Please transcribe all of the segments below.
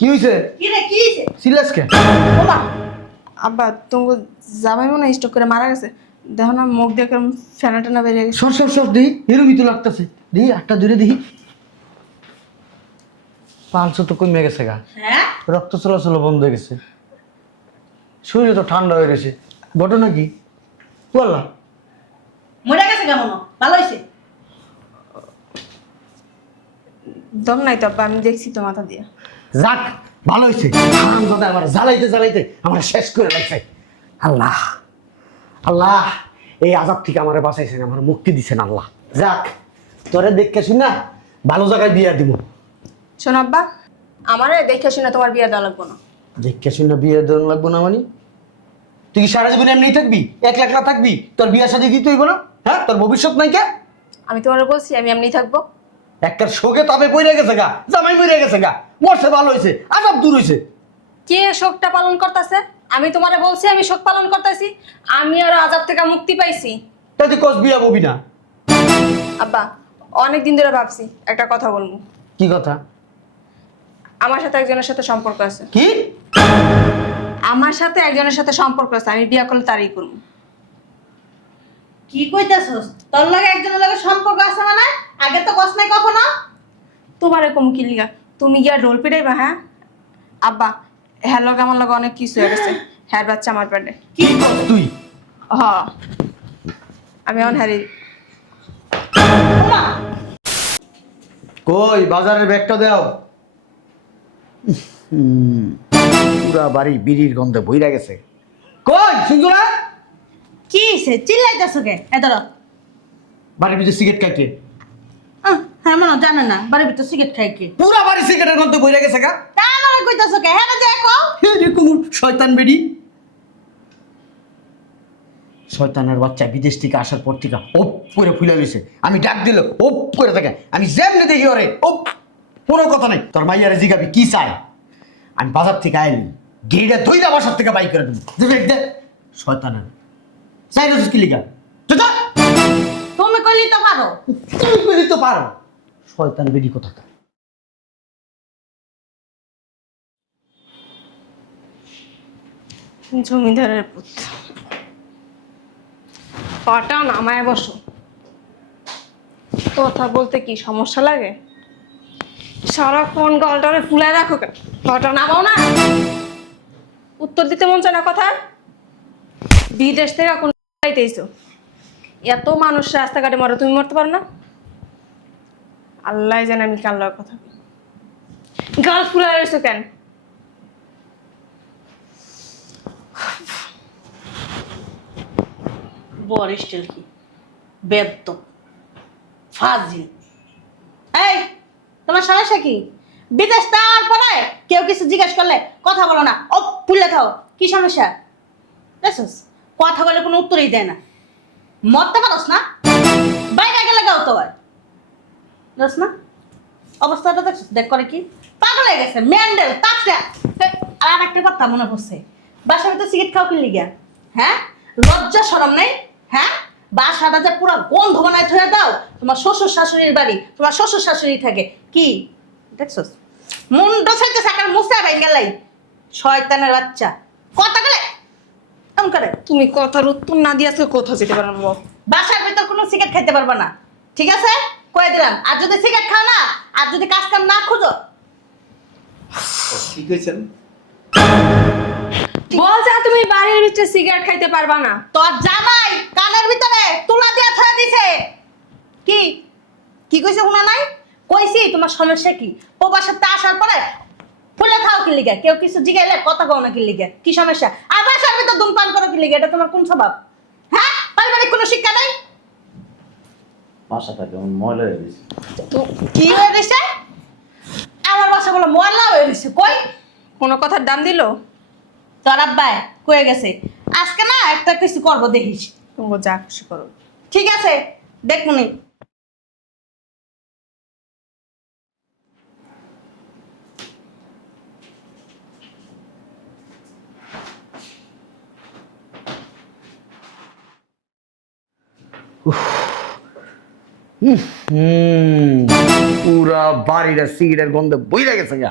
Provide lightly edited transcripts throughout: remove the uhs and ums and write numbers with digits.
কি হইছে? কি রে কি হইছে? সিরিয়াস কে? ওমা আব্বা তোমার জামাই মনে হয় স্ট্রোক করে মারা গেছে। দেখো না মুখ দিয়ে কেমন ফেনা টেনা বেরিয়ে গেছে। সর সর সর দেহি এরমই তো লাগতেছে। দেহি একটা দূরে দেহি। পালস তো কমে গেছে গা। হ্যাঁ রক্ত চলাচল বন্ধ হয়ে গেছে। শরীর তো ঠান্ডা হয়ে গেছে। ঘটনা কি? বললা মরে গেছে কেমন ভালো হইছে? দম নাই তো আব্বা, আমি দেখছি তো মাথা দিয়ে। যাক ভালো হয়েছে। হারামজাদা আমার জ্বালাইতে জ্বালাইতে আমার শেষ করে লাগছে। আল্লাহ আল্লাহ এই আযাব থেকে আমারে বাঁচাইছেন, আমার মুক্তি দিছেন আল্লাহ। যাক তোরে দেখে শুন না ভালো জায়গায় বিয়া দিব। শোনো আব্বা, আমারে দেখে শুনে তোমার বিয়ে দেওয়া লাগবো না। দেখে শুন না বিয়ে দেওয়া লাগবো না মানে? তুই কি সারা জীবন এমনি থাকবি, একলা একলা থাকবি? তোর বিয়া শাদী দিতে হইব না? হ্যাঁ তোর ভবিষ্যৎ নাই কে? আমি তোমার বলছি আমি এমনি থাকবো। একটা শোকে তবে পড়ে গেছে গা, জামাই মরে গেছে গা, মরছে ভালো হয়েছে, আযাব দূর হয়েছে। কে শোকটা পালন করতেছে? আমি তোমারে বলছি আমি শোক পালন করতেছি। আমি আর আযাব থেকে মুক্তি পাইছি। তাই তুই কস বিয়া ববি না? আব্বা অনেক দিন ধরে ভাবছি একটা কথা বলবো। কি কথা? আমার সাথে একজনের সাথে সম্পর্ক আছে। কি? আমার সাথে একজনের সাথে সম্পর্ক আছে, আমি বিয়ে করলে তারই করবো। কি কইতাছস? তোর লগে একজনের লগে সম্পর্ক আছে মানে? আগে তো কস নাই কখনো। তোমার এরকম কি লিগা? তুমি গিয়া রোল পিটাইবা? হ্যাঁ আব্বা, হ্যাঁ লগে আমার লগে অনেক কিছু হয়ে গেছে। হ্যাঁ বাচ্চা আমার পেটে। কি কস তুই হ আমি অনহারি। ওমা কই বাজারের ব্যাগটা দাও। পুরা বাড়ি বিড়ির গন্ধে বইরা গেছে। কই শুনছো না? কি হইছে? চিল্লাইতাছ কে? এদর বাড়ির ভিতরে সিগারেট খাইতে। হ্যাঁ মনে জানে না বাড়ির ভিতর সিগারেট খাই কি? পুরা বাড়ি সিগারেটের গন্ধে বইরা গেছে গা। তা আমারে কইতাছ কে? হ্যাঁ না দেখো এরকম শয়তান বেডি। শয়তানের বাচ্চা বিদেশ থেকে আসার পর থেকে ওপ করে ফুলে গেছে। আমি ডাক দিল ওপ করে থাকে। আমি যেমনি দেখি ওরে ওপ, কোনো কথা নাই। তোর মাইয়ারে জিগাবি কি চাই? আমি বাজার থেকে আইলি গেড়ে দইরা বাসার থেকে বাই করে দেবো। দেখ শয়তানের চাই রসিস কি লিগা? তুই যা। তুমি কইলি তো পারো। তুমি বলি তো পারো। শয়তান বেডি কোথাকার। জমিদারের পুত, পাটা নামায় বসো। কথা বলতে কি সমস্যা লাগে? সারাক্ষণ গলটারে ফুলায় রাখো কেন? পাটা নামাও না। উত্তর দিতে মন চায় না কথা? বিদেশ থেকে কোন আইতেইছো? এত মানুষ রাস্তাঘাটে মরে, তুমি মরতে পারো না? আল্লাহ জানে আমি কাল্লার কথা। গাল ফুলায় রয়েছো কেন? বর স্টিল কি বেদ্য ফাজিল। এই তোমার সমস্যা কি? বিদেশ যাওয়ার পরে কেউ কিছু জিজ্ঞেস করলে কথা বলো না, ও ভুলে থাও। কি সমস্যা? দেখছিস কথা বলে কোনো উত্তরই দেয় না। মরতে পারস না? বাইরে গেলে গাও তো হয় দেখছ না অবস্থাটা? দেখছিস দেখ করে কি পাগল হয়ে গেছে মেন্ডেল তাপটা। আর একটা কথা মনে পড়ছে, বাসার ভিতরে সিগারেট খাও কি লিগা? হ্যাঁ লজ্জা শরম নেই? হ্যাঁ বাসাটা যে পুরো গন্ধ বানায় ধরে দাও। তোমার শ্বশুর শাশুড়ির বাড়ি, তোমার শ্বশুর শাশুড়ি থাকে কি দেখছস? মুন্ড ছাইতে সাকার মুসা ভাই গেলাই শয়তানের বাচ্চা। কথা গেলে এমন করে তুমি কথার উত্তর না দিয়ে আজকে কোথাও যেতে পারো না। বাসার ভিতর কোনো সিগারেট খাইতে পারবা না, ঠিক আছে? কয়ে দিলাম। আর যদি সিগারেট খাও না, আর যদি কাজ কাম না খুঁজো। কি কইছেন? বলছা তুমি বাড়ির ভিতরে সিগারেট খাইতে পারবা না। তোর জামাই কানের ভিতরে তুলা দিয়া থয়ে দিছে। কি কি কইছে শুনা নাই? কইছি তোমার সমস্যা কি? প্রবাসে তা আসার পরে ফুলে খাও কি লিগে? কেউ কিছু জিগাইলে কথা কও না কি লিগে? কি সমস্যা? আর বাসার ভিতর ধূমপান করো কি লিগে? এটা তোমার কোন স্বভাব? হ্যাঁ পারিবারিক কোনো শিক্ষা নাই? বাসাটা কেমন ময়লা হয়ে গেছে। তো কি হয়ে দিছে? আমার বাসা বলে ময়লা হয়ে দিছে। কই কোনো কথার দাম দিল? তোর আব্বাই কয়ে গেছে আজকে না একটা কিছু করবো দেখিস। তুমি যা খুশি করো। ঠিক আছে দেখুনি। পুরা বাড়িটা সিগারেটের গন্ধে বইরা গেছে গা।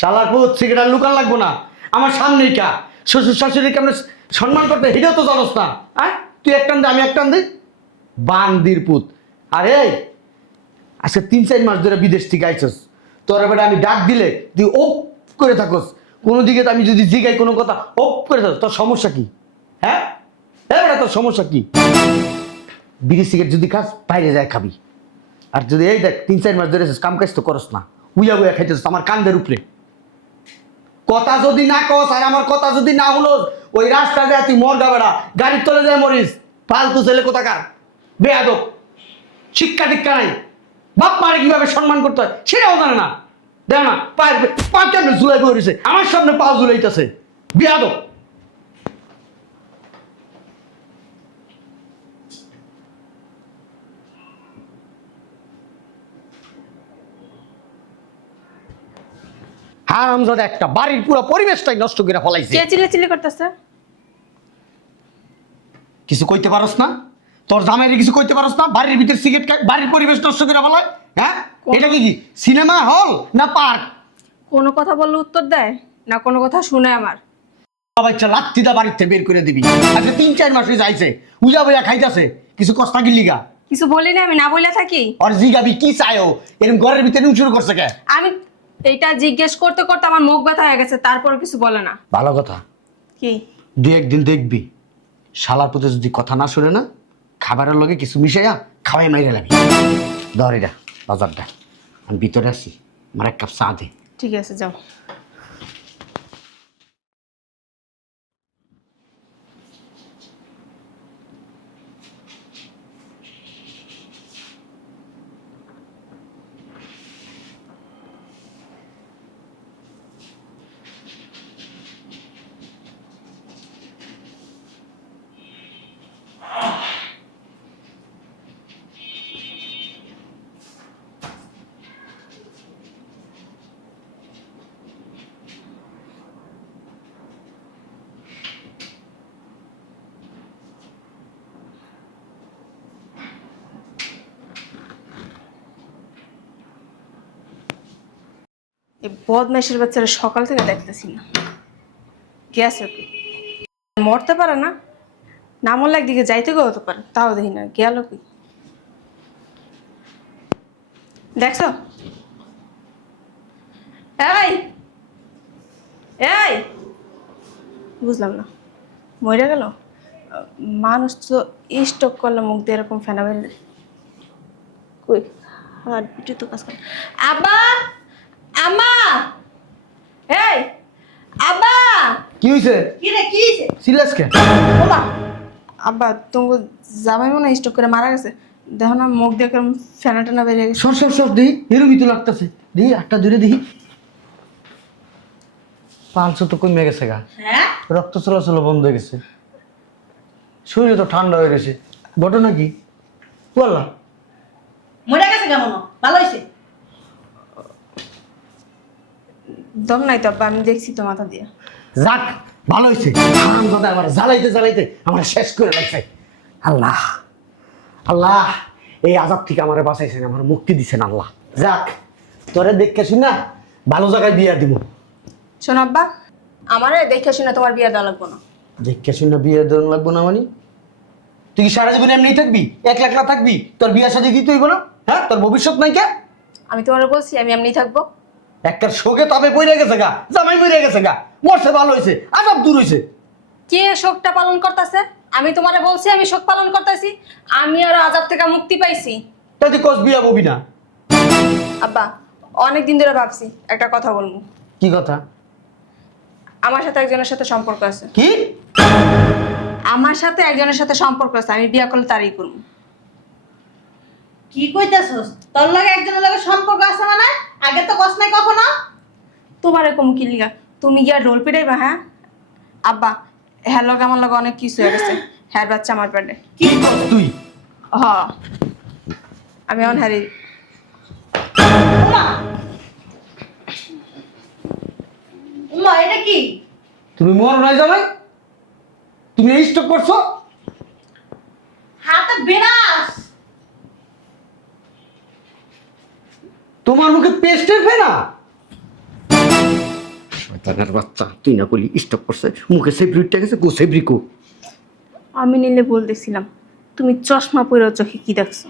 শালার পুত সিগারেট আর লুকান লাগবো না, আমার সামনেই কা শ্বশুর শাশুড়িকে আমরা সম্মান করতে হেঁটেও তো জানোস না। তুই এক টান দে, আমি এক টান দিই, বান্দির পুত। আরে আজকে 3-4 মাস ধরে বিদেশ থেকে আইছস, তোর এবারে আমি ডাক দিলে তুই ওপ করে থাকস, কোনো দিকে আমি যদি জিগাই কোনো কথা ওপ করে থাকস, তোর সমস্যা কি? হ্যাঁ এবারে তোর সমস্যা কি? বিড়ি সিগারেট যদি খাস বাইরে যায় খাবি, আর যদি এই দেখ 3-4 মাস ধরে কাম কাজ তো করস না, উইয়া উইয়া খাইতেছ আমার কান্দের উপরে। কথা যদি না কস আর আমার কথা যদি না হলো, ওই রাস্তা যায় তুই মর বেড়া, গাড়ির তলে যায় মরিস, ফালতু ছেলে কোথাকার, বেয়াদব, শিক্ষা দীক্ষা নাই, বাপ মারে কিভাবে সম্মান করতে হয় সেটাও জানে না। দেখ না পায়ের পা কেমনে ঝুলাই পড়েছে, আমার সামনে পা ঝুলাইতেছে, বেয়াদব। হারামজাদা একটা, বাড়ির পুরো পরিবেশটাই নষ্ট করে ফলাইছে। কে চিল্লাচিল্লি করতেছে? কিছু কইতে পারস না? তোর জামাইরে কিছু কইতে পারস না? বাড়ির ভিতর সিগারেট খায়, বাড়ির পরিবেশ নষ্ট করে ফলায়। হ্যাঁ এটা কি সিনেমা হল না পার্ক? কোনো কথা বললে উত্তর দেয় না, কোনো কথা শুনে আমার। বাচ্চা লাত্তিদা বাড়িতে বের করে দিবি। আজকে 3-4 মাসে যাইছে, উজা বইয়া খাইতেছে, কিছু কষ্ট কি লিগা? কিছু বলি না, আমি না বলে থাকি। আর জিগাবি কি চাইও, এরকম ঘরের ভিতরে শুরু করছে কে? আমি এইটা জিজ্ঞেস করতে করতে আমার মুখ ব্যথা হয়ে গেছে, তারপর কিছু বলে না। ভালো কথা, কি? 2-1 দিন দেখবি শালার প্রতি যদি কথা না শুনে না, খাবারের লগে কিছু মিশাইয়া খাওয়াই মাইরে লাগি। ধর এটা বাজারটা, আমি ভিতরে আসি, আমার 1 কাপ চা দে। ঠিক আছে, যাও। এই বদমাইশের বাচ্চারা সকাল থেকে দেখতেছি না, গেছে কি? মরতে পারে না, না মরলে একদিকে যাইতে গেও হতে পারে, তাও দেখি না, গেল কি? দেখছো? এই এই বুঝলাম না, মরে গেল? মানুষ তো স্টক করলে মুখ দিয়ে এরকম ফেনা বের কই হাড়ি তো কাজ করে। আব্বা, আম্মা, এই আব্বা। কি হইছে? কি রে কি হইছে? সিরিয়াস কে? ওমা আব্বা তোমার জামাই মনে হয় স্টক করে মারা গেছে, দেখো না মুখ দিয়ে কেমন ফেনা টেনা বেরিয়ে গেছে। সর সর সর, দিই এরমই তো লাগতেছে, দিই একটা দূরে দিই, পালস তো কমে গেছে গা, হ্যাঁ রক্ত চলাচল বন্ধ হয়ে গেছে, শরীরে তো ঠান্ডা হয়ে গেছে। ঘটনা কি বললা? মরে গেছে কেমন? ভালো হইছে? দম নাই তো আব্বা, আমি দেখছি তো মাথা দিয়ে। যাক ভালো হয়েছে, দাদা আমার জ্বালাইতে জ্বালাইতে আমার শেষ করে লাগছে। আল্লাহ আল্লাহ, এই আজাব থেকে আমার বাঁচাইছেন, আমার মুক্তি দিচ্ছেন আল্লাহ। যাক তোরে দেখে শুন না ভালো জায়গায় বিয়া দিব। শোনো আব্বা, আমারে দেখে শুনে তোমার বিয়ে দেওয়া লাগবো না। দেখে শুন না বিয়ে দেওয়া লাগবো না মানে? তুই কি সারা জীবন এমনি থাকবি, একলা একলা থাকবি? তোর বিয়া সাথে দিতে হইব না? হ্যাঁ তোর ভবিষ্যৎ নাই কে? আমি তোমার বলছি আমি এমনি থাকবো। একটা শোকে তবে পড়ে গেছে গা, জামাই মরে গেছে গা, মরছে ভালো হয়েছে, আজাব দূর হয়েছে। কে শোকটা পালন করতেছে? আমি তোমারে বলছি আমি শোক পালন করতেছি, আমি আর আজাব থেকে মুক্তি পাইছি। তাই তুই কস বিয়া ববি না? আব্বা অনেক দিন ধরে ভাবছি একটা কথা বলবো। কি কথা? আমার সাথে একজনের সাথে সম্পর্ক আছে। কি? আমার সাথে একজনের সাথে সম্পর্ক আছে, আমি বিয়ে করলে তারই করবো। কি কইতাছস? তোর লাগে একজনের লাগে সম্পর্ক আছে মানে? আগে তো কস নাই কখনো। তোমার এরকম কি লিগা? তুমি গিয়া রোল পিটাইবা? হ্যাঁ আব্বা, হ্যাঁ লগে আমার লগে অনেক কিছু হয়ে গেছে, হ্যাঁ বাচ্চা আমার পেটে। কি কস তুই? হ আমি অনহারি। ওমা ওমা এটা কি? তুমি মর নাই জামাই, তুমি এই স্টক করছো? হাতে বিনাশ। তোমার মুখে পেস্টের ফেনা? শয়তানের বাচ্চা, তুই না করলি স্টপ করছে, মুখে সেবরি উঠে গেছে, গো সেবরি কো। আমি নিলে বলতেছিলাম তুমি চশমা পরে চোখে কি দেখছো?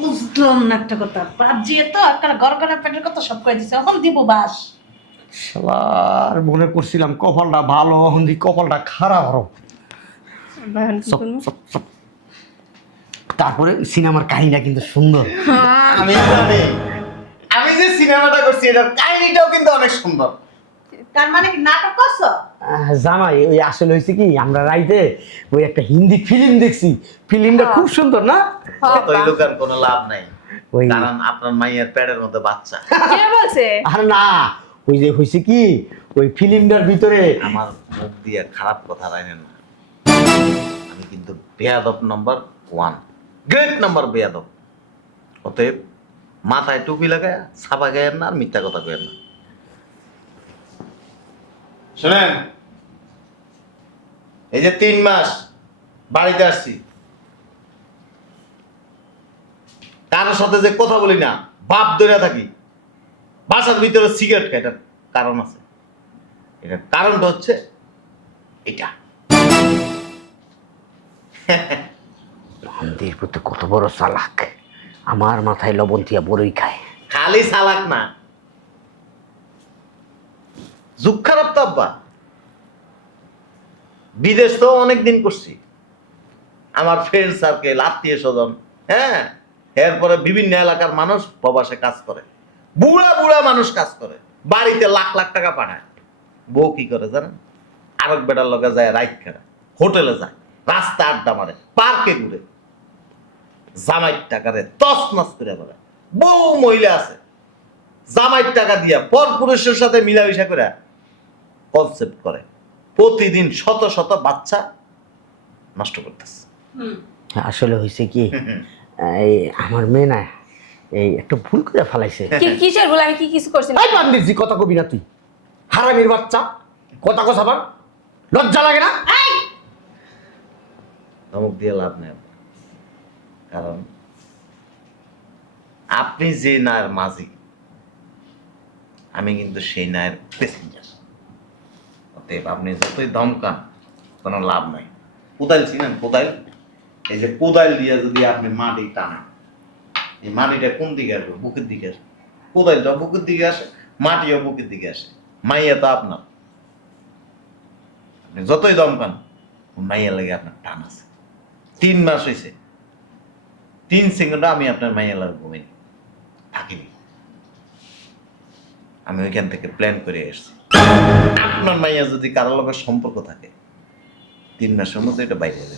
বুঝলাম না একটা কথা, পাবজি তো একটা ঘর ঘরে পেটের কথা সব করে দিছে, এখন দিব বাস। শালার মনে করছিলাম কপালটা ভালো, এখন দেখি কপালটা খারাপ হলো। এখন কি সব, করবো? সব, সব। তারপরে সিনেমার কাহিনীটা কিন্তু সুন্দর। আমি জানি, আমি যে সিনেমাটা করছি এটার কাহিনীটাও কিন্তু অনেক সুন্দর। তার মানে কি নাটক করছো? জামাই ওই আসলে হয়েছে কি, আমরা রাইতে ওই একটা হিন্দি ফিল্ম দেখছি, ফিল্মটা খুব সুন্দর না? তো এই দোকান কোনো লাভ নাই, ওই কারণ আপনার মাইয়ের পেটের মধ্যে বাচ্চা। কে বলছে? আর না, ওই যে হয়েছে কি, ওই ফিল্মটার ভিতরে আমার মুখ দিয়ে খারাপ কথা রাখেন না, আমি কিন্তু বেয়াদব নাম্বার 1, গ্রেট নাম্বার বেয়াদব। অতএব মাথায় টুপি লাগায় ছাপা গায়েন না, আর মিথ্যা কথা কয়েন না। শোনেন, এই যে 3 মাস বাড়িতে আসছি, কারোর সাথে যে কথা বলি না, বাপ ধরে থাকি, বাসার ভিতরে সিগারেট খাই, এটার কারণ আছে। এটার কারণটা হচ্ছে এটা। আমাদের প্রতি কত বড় চালাক, আমার মাথায় লবণ দিয়া বড়ই খায়। খালি চালাক না, যুগ খারাপ তো আব্বা। বিদেশ তো অনেকদিন করছি, আমার ফ্রেন্ড সার্কেল, আত্মীয় স্বজন, হ্যাঁ, এরপরে বিভিন্ন এলাকার মানুষ প্রবাসে কাজ করে, বুড়া বুড়া মানুষ কাজ করে, বাড়িতে লাখ লাখ টাকা পাঠায়। বউ কি করে জানেন? আরেক বেটার লগে যায়, রাইট খেড়া, হোটেলে যায়, রাস্তা আড্ডা মারে, পার্কে ঘুরে, জামাইয়ের টাকারে তস নস করে বেড়ায়। বহু মহিলা আছে জামাইয়ের টাকা দিয়া পর পুরুষের সাথে মিলামিশা করে কনসেপ্ট করে, প্রতিদিন শত শত বাচ্চা নষ্ট করতেছে। আসলে হয়েছে কি, এই আমার মেয়ে না এই একটা ভুল করে ফেলাইছে। কি কিসের বলে? আমি কি কিছু করছি না? এই পান্ডিতজি, কথা কবি না তুই, হারামির বাচ্চা, কথা কথাবার লজ্জা লাগে না? ধমক দিয়ে লাভ নেই, কারণ আপনি যে নায়ের মাঝি, আমি কিন্তু সেই নায়ের প্যাসেঞ্জার। অতএব আপনি যতই ধমকান কোনো লাভ নাই। কোদাল চিনেন? কোদাল, এই যে কোদাল দিয়ে যদি আপনি মাটি টানান, এই মাটিটা কোন দিকে আসবে? বুকের দিকে আসবে। কোদালটা বুকের দিকে আসে, মাটিও বুকের দিকে আসে। মাইয়া তো আপনার, আপনি যতই দমকান মাইয়া লাগে আপনার টান আছে। 3 মাস হয়েছে, 3 সেকেন্ড আমি আপনার মাইয়া লাগে ঘুমিনি, থাকিনি। আমি ওইখান থেকে প্ল্যান করে এসেছি, আপনার মাইয়া যদি কারোর লোকের সম্পর্ক থাকে 3 মাসের মধ্যে এটা বাইরে যাবে।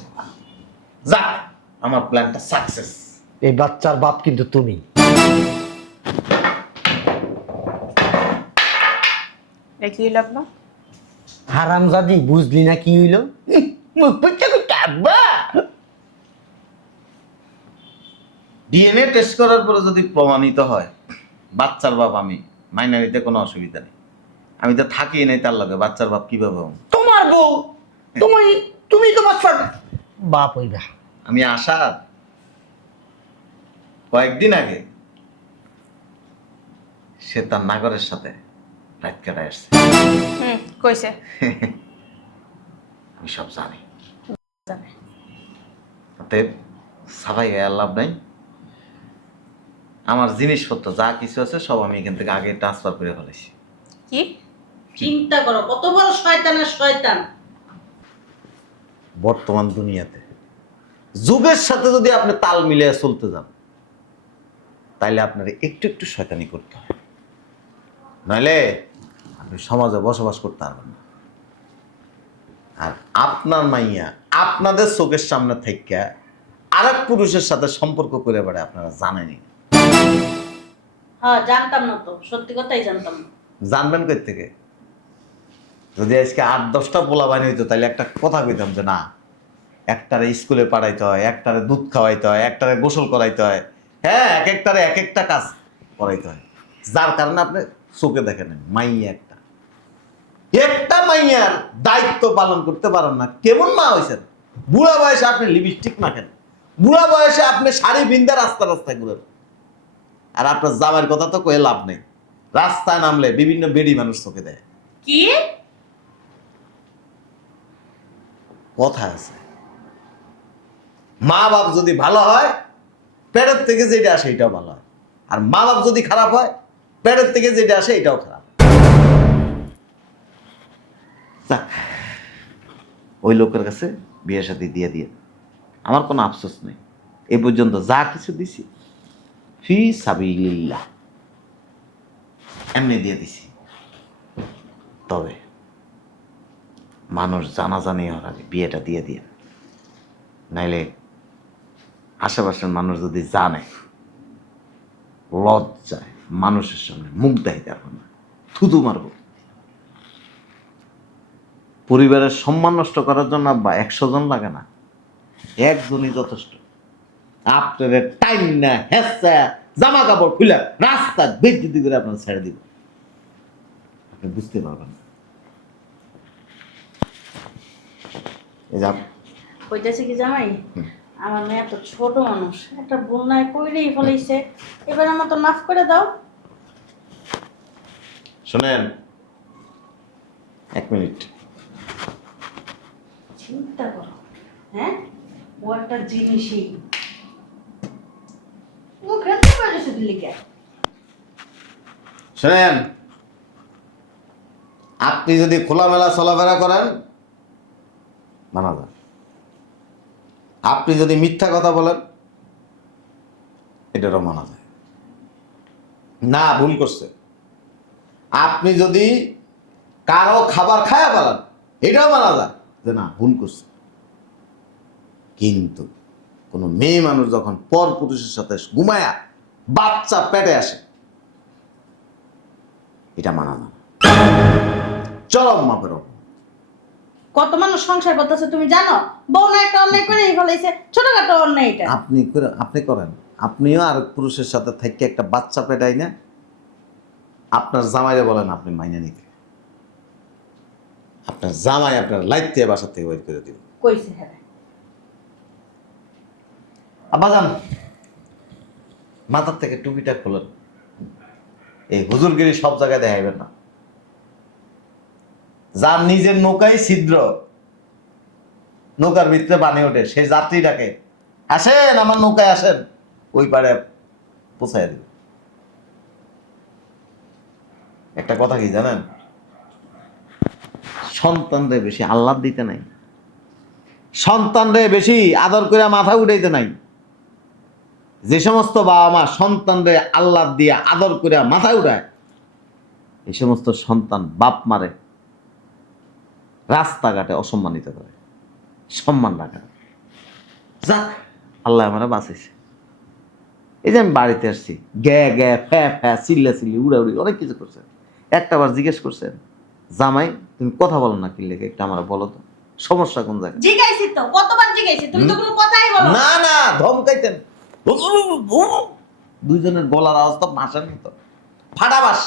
যাক, আমার প্ল্যানটা সাকসেস। এই বাচ্চার বাপ কিন্তু তুমি। কি লাগলো? হারামজাদি, বুঝলি না কি হইলো? মুখ পুচ্ছা করতে আব্বা। ডিএনএ টেস্ট করার পরে যদি প্রমাণিত হয় বাচ্চার বাপ আমি, মাইনারিতে কোনো অসুবিধা নেই। আমি তো থাকি নাই তার লগে, বাচ্চার বাপ কিভাবে হব? তোমার বউ, তুমি তো বাচ্চার বাপ হইবা। আমি আসার কয়েকদিন আগে সে তার নাগরের সাথে রাত কাটায় আসছে। কইছে? আমি সব জানি। জানে। অতএব সাফাই গায়ে লাভ নাই। আমার জিনিসপত্র যা কিছু আছে সব আমি এখান থেকে আগে ট্রান্সফার করে ফেলেছি। কি চিন্তা করো, কত বড় শয়তানের শয়তান। বর্তমান দুনিয়াতে যুগের সাথে যদি আপনি তাল মিলিয়ে চলতে যান, তাইলে আপনার একটু একটু শয়তানি করতে হবে, নইলে আপনি সমাজে বসবাস করতে পারবেন না। আর আপনার মাইয়া আপনাদের চোখের সামনে থেকে আরেক পুরুষের সাথে সম্পর্ক করে বেড়ায়, আপনারা জানেনই। হ্যাঁ, জানতাম না তো, সত্যি কথাই জানতাম না। জানবেন কই থেকে? যদি আজকে 8-10টা পোলা বানি হইতো, তাহলে একটা কথা কইতাম যে না, একটারে স্কুলে পাঠাইতে হয়, একটারে দুধ খাওয়াইতে হয়, একটারে গোসল করাইতে হয়, হ্যাঁ, এক একটারে এক একটা কাজ করাইতে হয়। যার কারণে আপনি চোখে দেখেন মাইয়া একটা মাইয়ার দায়িত্ব পালন করতে পারেন না। কেমন মা হয়েছেন? বুড়া বয়সে আপনি লিপস্টিক মাখেন, বুড়া বয়সে আপনি শাড়ি বিন্দা রাস্তা রাস্তায় ঘুরেন, আর আপনার জামাইয়ের কথা তো কয়ে লাভ নেই। রাস্তায় নামলে বিভিন্ন বেডি মানুষ চোখে দেয়। কি কথা আছে, মা বাপ যদি ভালো হয় পেটের থেকে যেটা আসে এটাও ভালো হয়, আর মা বাপ যদি খারাপ হয় পেটের থেকে যেটা আসে এটাও খারাপ। যাক, ওই লোকের কাছে বিয়ে সাথে দিয়ে আমার কোনো আফসোস নেই। এ পর্যন্ত যা কিছু দিছি ফি সাবিলিল্লাহ এমনি দিয়ে দিছি। তবে মানুষ জানাজানি হওয়ার আগে বিয়েটা দিয়ে নাইলে আশেপাশের মানুষ যদি জানে লজ্জায় মানুষের সামনে মুখ দেখাইতে পারবে না, থুতু মারব। পরিবারের সম্মান নষ্ট করার জন্য আব্বা 100 জন লাগে না, একজনই যথেষ্ট। আপনার টাইম না হেসা জামা কাপড় খুলে রাস্তা বেজ্জিতি করে আপনার ছেড়ে দিব, আপনি বুঝতে পারবেন না। এই যে কইতেছে কি জামাই, আমার মেয়ে তো ছোট মানুষ, একটা বন্যায় কইলেই ফলাইছে, এবার আমার তো মাফ করে দাও। শোনেন, 1 মিনিট। চিন্তা করো, হ্যাঁ, ও একটা জিনিসই ও খেতে পারেছে দিলিকে। শোনেন, আপনি যদি খোলামেলা চলাফেরা করেন মানা যায়, আপনি যদি মিথ্যা কথা বলেন এটারও মানা যায় না। ভুল করছে, আপনি যদি কারো খাবার খায়া ফেলান এটাও মানা যায় যে না ভুল করছে। কিন্তু কোনো মেয়ে মানুষ যখন পর পুরুষের সাথে ঘুমায়া বাচ্চা পেটে আসে এটা মানা যায় না, চরম মাপের অপরাধ। কত মানুষ সংসার করতেছে তুমি জানো? বউ না একটা অন্যায় করে ফেলাইছে, ছোটখাটো অন্যায় এটা। আপনি করেন, আপনিও আর পুরুষের সাথে থেকে একটা বাচ্চা পেটাই না, আপনার জামাইরে বলেন আপনি মাইনে নিতে, আপনার জামাই আপনার লাইতে বাসা থেকে বের করে দিবে। কইছে হ্যাঁ। আব্বাজান, মাথার থেকে টুপিটা খোলেন, এই হুজুরগিরি সব জায়গায় দেখাইবেন না। যার নিজের নৌকায় ছিদ্র, নৌকার ভিতরে পানি ওঠে, সেই যাত্রীটাকে আসেন আমার নৌকায় আসেন, ওই পারে পৌঁছায় দিবে। একটা কথা কি জানেন, সন্তানরে বেশি আহ্লাদ দিতে নাই, সন্তানরে বেশি আদর করে মাথা উঠাইতে নাই। যে সমস্ত বাবা মা সন্তানরে আহ্লাদ দিয়ে আদর করে মাথা উঠায়, এই সমস্ত সন্তান বাপ মারে রাস্তাঘাটে অসম্মানিত করে, সম্মান রাখে। যাক, আল্লাহ আমার বাঁচাইছে। এই যে আমি বাড়িতে আসছি, গ্যা ফ্যা ফ্যা চিল্লা চিল্লি উড়াউড়ি অনেক কিছু করছেন। একটা বার জিজ্ঞেস করছেন, জামাই তুমি কথা বলো না কি লেগে, একটা আমার বলো তো সমস্যা কোন জায়গায়? জিগাইছি তো, কতবার জিগাইছি, তুমি তো কোনো কথাই বলো না। না ধমকাইতেন, দুইজনের গলার আওয়াজ তো মাসার মতো ফাটাবাস,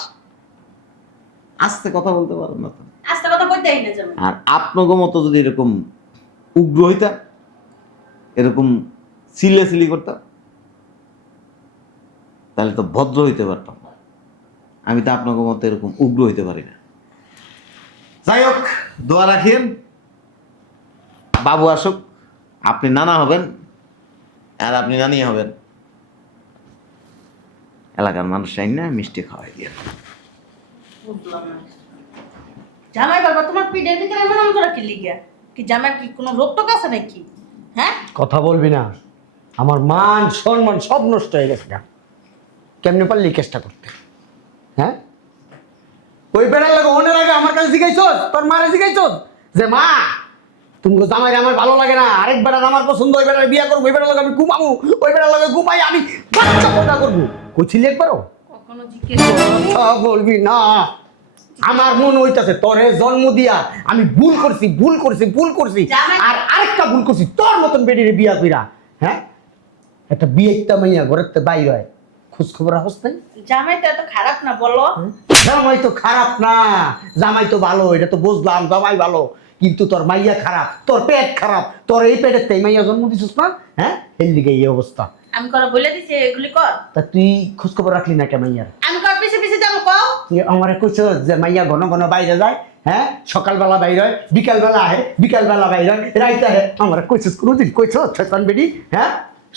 আস্তে কথা বলতে পারেন না তো। আস্তে কথা কইতে হইনা যাবে। আর আপনাকে মতো যদি এরকম উগ্র হইতা, এরকম চিল্লাচিল্লি করতাম, তাহলে তো ভদ্র হইতে পারতাম। আমি তো আপনাকে মতো এরকম উগ্র হইতে পারি না। যাই হোক, দোয়া রাখিয়েন, বাবু আসুক, আপনি নানা হবেন আর আপনি নানি হবেন, এলাকার মানুষ চাই না মিষ্টি খাওয়াই দিয়ে। বুঝলাম না। জামাই বাবা তোমার পিঠের ভিতরে এমন করে কি লিগা? কি জামাই কি কোনো রোগ টোক আছে নাকি? হ্যাঁ? কথা বলবি না, আমার মান সম্মান সব নষ্ট হয়ে গেছে। কেমনে পারলি কেসটা করতে? হ্যাঁ, ওই বেড়ার লাগে ওনের আগে আমার কাছে জিজ্ঞাইছস, তোর মারে জিজ্ঞাইছস যে মা তুমি জামাই আমার ভালো লাগে না, আরেক বেড়ার আমার পছন্দ, ওই বেড়ার বিয়া করবো, ওই বেড়ার লাগে আমি ঘুমাবো, ওই বেড়ার লাগে ঘুমাই আমি বাচ্চা পয়দা করবো, কইছিলি একবারও? কখনো জিজ্ঞেস করো? কথা বলবি না। আমার মন হইতাছে তোরে জন্ম দিয়া আমি ভুল করছি আর আরেকটা ভুল করছি, তোর মতন বেডিরে বিয়া কইরা। হ্যাঁ, একটা বিয়ে একটা মাইয়া ঘরের থেকে বাইর হয়, খোঁজ খবর রাখস নাই? জামাই তো এত খারাপ না বলো। জামাই তো খারাপ না, জামাই তো ভালো, এটা তো বুঝলাম, জামাই ভালো, কিন্তু তোর মাইয়া খারাপ, তোর পেট খারাপ, তোর এই পেটের তাই মাইয়া জন্ম দিছিস না। হ্যাঁ, এর লিগে এই অবস্থা। আমি করা বলে দিছি এগুলি কর। তা তুই খোঁজ খবর রাখলি না কে মাইয়ার? আমি কর পিছে পিছে যাবো কও। তুই আমার কইছ যে মাইয়া ঘন ঘন বাইরে যায়, হ্যাঁ সকালবেলা বাইর হয়, বিকালবেলা আহে, বিকালবেলা বাইর হয়, রাইতে আহে। আমার কইছিস কোনোদিন কইছ শয়তান বেডি? হ্যাঁ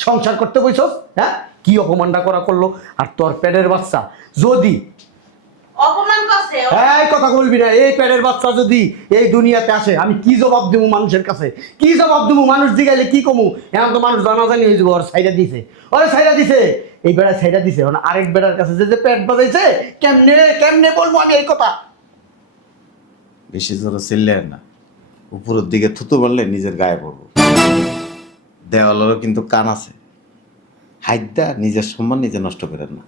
সংসার করতে কইছস? হ্যাঁ কি অপমানটা করা করলো। আর তোর পেটের বাচ্চা যদি অপমান করছে এই কথা বলবি না, এই পেটের বাচ্চা যদি এই দুনিয়াতে আসে আমি কি জবাব দেবো মানুষের কাছে? কি জবাব দেবো? মানুষ জিগাইলে কি কমু? এখন তো মানুষ জানাজানি হয়ে যাবো। ওর সাইডা দিছে, ওরে সাইডা দিছে, এই বেড়া সাইডা দিছে। এখন আরেক বেড়ার কাছে যে পেট বাজাইছে, কেমনে কেমনে বলবো আমি এই কথা? বেশি জোরে চিল্লেন না, উপরের দিকে থুতু মারলে নিজের গায়ে পড়বো। দেওয়ালেরও কিন্তু কান আছে, হাইদা নিজের সম্মান নিজে নষ্ট করেন না।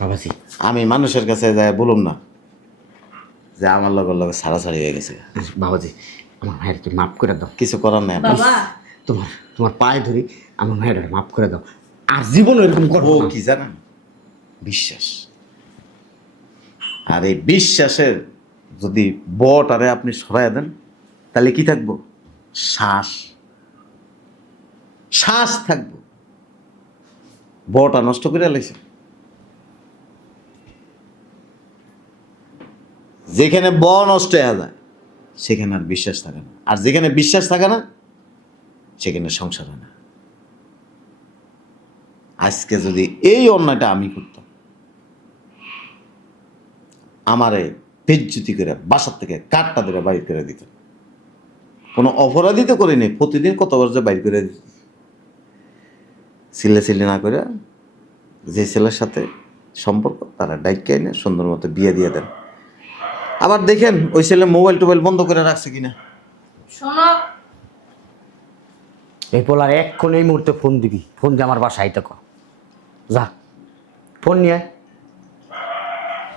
বাবাজি আমি মানুষের কাছে যাই বলুম না যে আমার লগে ছাড়াছাড়ি হয়ে গেছে। বাবাজি আমার ভাইয়ের তুই মাফ করে দাও। কিছু করার নাই আমার। বাবা তোমার তোমার পায়ে ধরি, আমার ভাইয়ের মাফ করে দাও। আর জীবন এরকম করবো ও না। কি জানেন, বিশ্বাস। আর এই বিশ্বাসের যদি বটারে আপনি সরাই দেন তাহলে কি থাকবো? শ্বাস, শ্বাস থাকবো। বটা নষ্ট করে লাইছে। যেখানে ব নষ্ট হয়ে যায় সেখানে আর বিশ্বাস থাকে না, আর যেখানে বিশ্বাস থাকে না সেখানে সংসার হয় না। আজকে যদি এই অন্যায়টা আমি করতাম, আমারে বেজ্জতি করে বাসার থেকে কাঠটা ধরে বাইর করে দিত। কোনো অপরাধী তো করিনি, প্রতিদিন কতবার যে বাইর করে দিত। সিলে না করে যে ছেলের সাথে সম্পর্ক তারা ডাইকে এনে সুন্দর মতো বিয়ে দিয়ে দেন। আবার দেখেন ওই ছেলে মোবাইল টোবাইল বন্ধ করে রাখছে কিনা। শোনো, এই পোলার এক্ষণ এই মুহূর্তে ফোন দিবি, ফোন দিয়ে আমার বাসায় আইতে কর। যা ফোন নিয়ে আয়।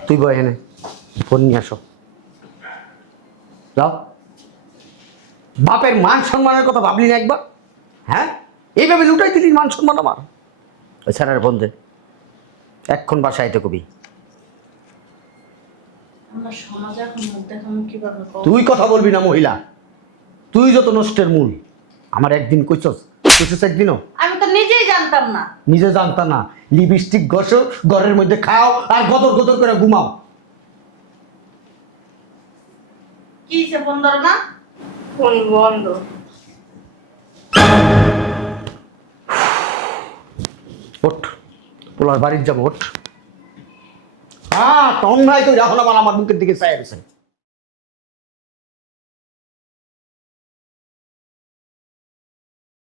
তুই বয় এনে ফোন নিয়ে আসো, যাও। বাপের মান সম্মানের কথা ভাবলি না একবার? হ্যাঁ এইভাবে লুটাই দিলি মান সম্মান আমার। ওই স্যারের ফোন দে, এক্ষণ বাসায় আইতে কবি। আমরা সমাজে এখন মুখ দেখানো কিভাবে কও? তুই কথা বলবি না মহিলা, তুই যত নষ্টের মূল। আমার একদিন কইছস, কইছস একদিনও? আমি তো নিজেই জানতাম না। নিজে জানতা না, লিপস্টিক ঘষো, ঘরের মধ্যে খাও আর গদর গদর করে ঘুমাও। কি সে ফোন ধরো না? ফোন বন্ধ। ওঠ, পোলার বাড়ির যাবো, ওঠ। হ্যাঁ তখন ভাই তুই এখন আবার আমার মুখের দিকে চাই আছে।